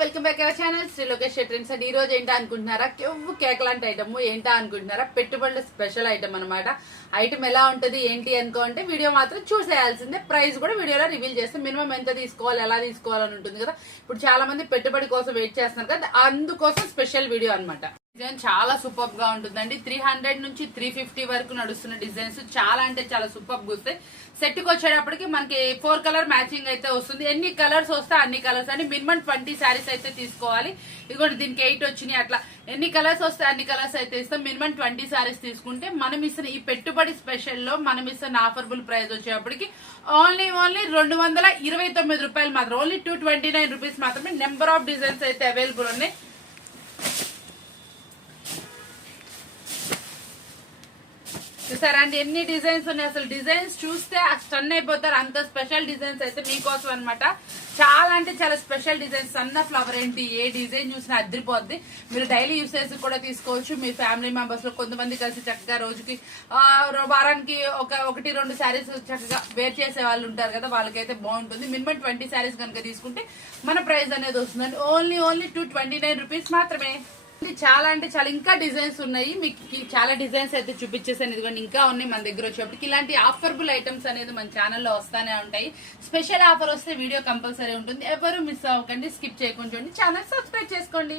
Welcome back our channel Shri Lokesh trends and ఈ రోజు ఏంటా అనుకుంటున్నారా కెవ్వు కేక్ లాంటి ఐటమ్ ఏంటా అనుకుంటున్నారా పెట్టుబడుల స్పెషల్ ఐటమ్ అనమాట. ఐటమ్ ఎలా ఉంటది ఏంటి అనుకోంటే వీడియో మాత్రం చూసేయాల్సిందే. ప్రైస్ కూడా వీడియోలో రివీల్ చేస్తే మినిమం ఎంత తీసుకోవాలి ఎలా తీసుకోవాలని ఉంటుంది కదా. ఇప్పుడు చాలా మంది పెట్టుబడి కోసం వెయిట్ చేస్తున్నారు కదా, అందుకోసం స్పెషల్ వీడియో అనమాట. డిజైన్ చాలా సూపర్ గా ఉంటుందండి. 300 నుంచి 350 వరకు నడుస్తున్న డిజైన్స్ చాలా అంటే చాలా సూపర్ గా వస్తాయి. సెట్ కి వచ్చేటప్పటికి మనకి 4 కలర్ మ్యాచింగ్ అయితే వస్తుంది. ఎన్ని కలర్స్ వస్తే అన్ని కలర్స్ అని మినిమం 20 శారీస్ అయితే తీసుకోవాలి. ఇదిగోండి దీనికి 8 వచ్చినాయి. అట్లా ఎన్ని కలర్స్ వస్తే అన్ని కలర్స్ అయితే ఇస్తాం. మినిమం 20 శారీస్ తీసుకుంటే మనం ఇస్తున్న ఈ పెట్టుబడి స్పెషల్ లో మనం ఇస్తున్న ఆఫర్బుల్ ప్రైస్ వచ్చేటప్పటికి ఓన్లీ 229 రూపాయలు మాత్రం. ఓన్లీ 229 రూపీస్ మాత్రమే. నెంబర్ ఆఫ్ డిజైన్స్ అయితే అవైలబుల్ ఉన్నాయి. చూసారా అండి ఎన్ని డిజైన్స్ ఉన్నాయి. అసలు డిజైన్స్ చూస్తే స్టన్ అయిపోతారు. అంత స్పెషల్ డిజైన్స్ అయితే మీకోసం అనమాట. చాలా అంటే చాలా స్పెషల్ డిజైన్స్. సన్న ఫ్లవర్ ఏంటి ఏ డిజైన్ చూసినా అదిరిపోద్ది. మీరు డైలీ యూసేజ్ కూడా తీసుకోవచ్చు. మీ ఫ్యామిలీ మెంబర్స్ లో కొంతమంది కలిసి చక్కగా రోజుకి వారానికి 1-2 శారీస్ చక్కగా వేర్ చేసే వాళ్ళు ఉంటారు కదా, వాళ్ళకైతే బాగుంటుంది. మినిమం 20 శారీస్ కనుక తీసుకుంటే మన ప్రైస్ అనేది వస్తుందండి. ఓన్లీ 229 రూపీస్ మాత్రమే. చాలా అంటే చాలా ఇంకా డిజైన్స్ ఉన్నాయి. మీకు చాలా డిజైన్స్ అయితే చూపించేసాను. ఇదిగోండి ఇంకా ఉన్నాయి మన దగ్గర వచ్చేప్పటికి. ఇలాంటి ఆఫర్బుల్ ఐటమ్స్ అనేది మన ఛానల్లో వస్తానే ఉంటాయి. స్పెషల్ ఆఫర్ వస్తే వీడియో కంపల్సరీ ఉంటుంది. ఎవరు మిస్ అవ్వకండి, స్కిప్ చేయకుండా ఛానల్ సబ్స్క్రైబ్ చేసుకోండి.